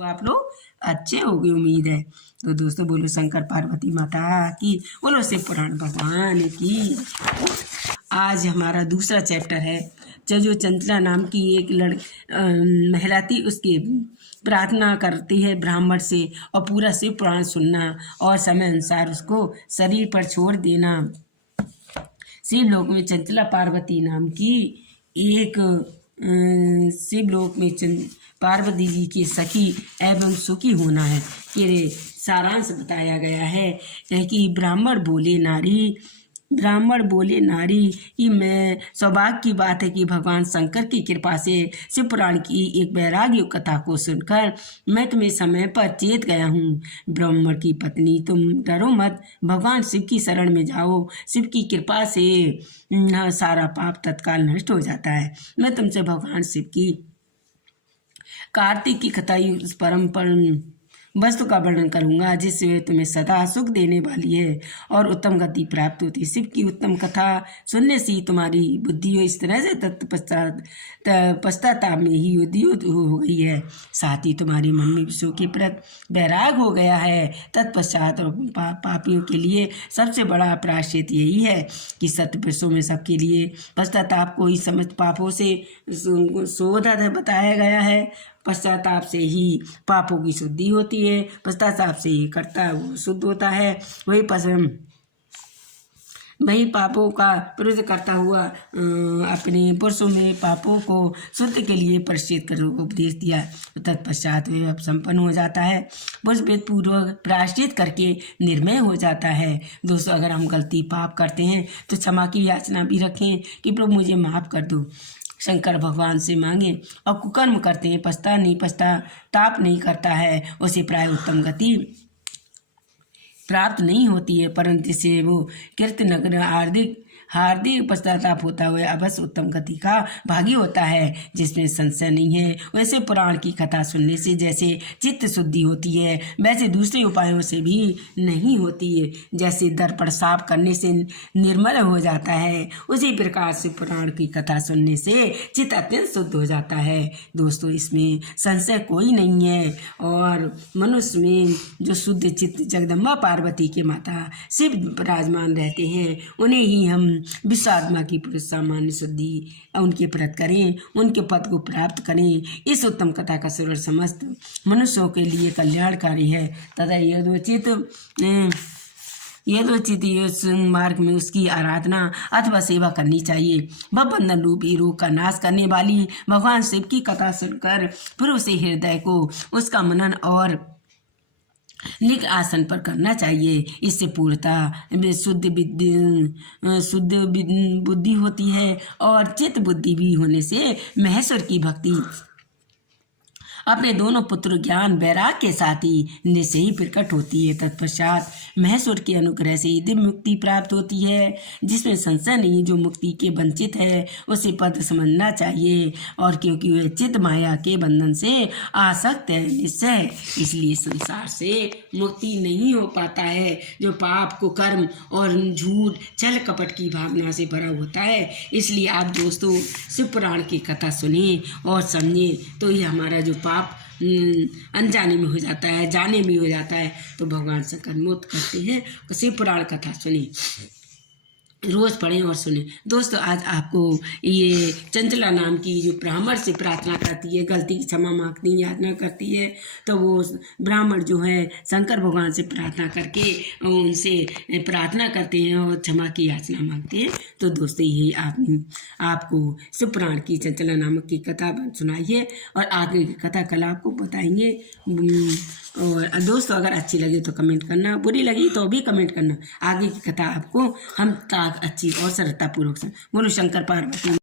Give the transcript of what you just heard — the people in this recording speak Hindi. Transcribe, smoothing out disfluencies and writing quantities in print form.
तो आप लोग अच्छे होंगे उम्मीद है। तो दोस्तों बोलो शंकर पार्वती माता की, बोलो शिव पुराण भगवान की। आज हमारा दूसरा चैप्टर है। जो चंचला नाम की एक महिला थी, उसकी प्रार्थना करती है ब्राह्मण से और पूरा शिव पुराण सुनना और समय अनुसार उसको शरीर पर छोड़ देना। शिवलोक में चंचला पार्वती नाम की एक शिवलोक में पार्वती जी की सखी एवं सुखी होना है कि सारांश बताया गया है कि ब्राह्मण बोले नारी कि मैं सौभाग्य की बात है कि भगवान शंकर की कृपा से शिव पुराण की एक वैराग्य कथा को सुनकर मैं तुम्हें समय पर चेत गया हूँ। ब्राह्मण की पत्नी, तुम डरो मत, भगवान शिव की शरण में जाओ। शिव की कृपा से सारा पाप तत्काल नष्ट हो जाता है। मैं तुमसे भगवान शिव की कार्तिक की कथा उस परम वस्तु का वर्णन करूंगा जिससे तुम्हें सदा सुख देने वाली है और उत्तम गति प्राप्त होती है। शिव की उत्तम कथा सुनने से ही तुम्हारी बुद्धि इस तरह से पश्चाताप में ही उद्युत हो गई है, साथ ही तुम्हारे मन में विषयों के प्रति वैराग हो गया है। तत्पश्चात और पापियों के लिए सबसे बड़ा प्रायश्चित यही है कि सत्पुरुषों में सबके लिए पश्चाताप को ही समस्त पापों से शोधा बताया गया है। पश्चाताप से ही पापों की शुद्धि होती है, पश्चाताप से ही कर्ता वो शुद्ध होता है। वही पापों का विरोध करता हुआ अपने पुरुषों में पापों को शुद्ध के लिए परिचित कर उपदेश दिया। तत्पश्चात वह संपन्न हो जाता है, पुरुष वेद पूर्वक प्रायश्चित करके निर्मय हो जाता है। दोस्तों अगर हम गलती पाप करते हैं तो क्षमा की याचना भी रखें कि प्रभु मुझे माफ़ कर दो। शंकर भगवान से मांगे और कुकर्म करते हैं, पश्चाताप नहीं करता है, उसे प्राय उत्तम गति प्राप्त नहीं होती है, परंतु जिसे वो कृतनग्न हार्दिक पश्चाताप होता हुआ अवश्य उत्तम गति का भागी होता है, जिसमें संशय नहीं है। वैसे पुराण की कथा सुनने से जैसे चित्त शुद्धि होती है वैसे दूसरे उपायों से भी नहीं होती है। जैसे दर्पण साफ करने से निर्मल हो जाता है, उसी प्रकार से पुराण की कथा सुनने से चित्त अत्यंत शुद्ध हो जाता है। दोस्तों इसमें संशय कोई नहीं है और मनुष्य में जो शुद्ध चित्त जगदम्बा पार्वती के माता शिव विराजमान रहते हैं, उन्हें ही हम विश्वात्मा की पुरुष सामान्य शुद्धि उनके प्रत करें, उनके पद को प्राप्त करें। इस उत्तम कथा का श्रवण समस्त मनुष्यों के लिए कल्याणकारी है तथा यथोचित मार्ग में उसकी आराधना अथवा सेवा करनी चाहिए। बंधन रूपी रोग का नाश करने वाली भगवान शिव की कथा सुनकर फिर उसे हृदय को उसका मनन और निक आसन पर करना चाहिए। इससे पूर्णतः शुद्ध बुद्धि होती है और चित्त बुद्धि भी होने से महेश्वर की भक्ति अपने दोनों पुत्र ज्ञान वैराग के साथ ही निश्चय ही प्रकट होती है। तत्पश्चात महेश्वर के अनुग्रह से दिव्य मुक्ति प्राप्त होती है, जिसमें संशय नहीं। जो मुक्ति के वंचित है उसे पद समझना चाहिए और क्योंकि वह चित्त माया के बंधन से आसक्त है निश्चय, इसलिए संसार से मुक्ति नहीं हो पाता है। जो पाप को कर्म और झूठ छल कपट की भावना से भरा होता है। इसलिए आप दोस्तों शिव पुराण की कथा सुने और समझे तो ये हमारा जो पाप अनजाने में हो जाता है, जाने में हो जाता है, तो भगवान शंकर मुक्त करते हैं। तो शिव पुराण कथा सुनी, रोज पढ़ें और सुने। दोस्तों आज आपको ये चंचला नाम की जो ब्राह्मण से प्रार्थना करती है, गलती की क्षमा मांगती याचना करती है, तो वो ब्राह्मण जो है शंकर भगवान से प्रार्थना करके उनसे प्रार्थना करते हैं और क्षमा की याचना मांगते हैं। तो दोस्तों यही आपको शिव पुराण की चंचला नामक की कथा सुनाई है और आगे की कथा कल आपको बताएंगे। और दोस्तों अगर अच्छी लगे तो कमेंट करना, बुरी लगी तो भी कमेंट करना। आगे की कथा आपको हम अच्छी और सरलतापूर्वक बोलो शंकर पार्वती।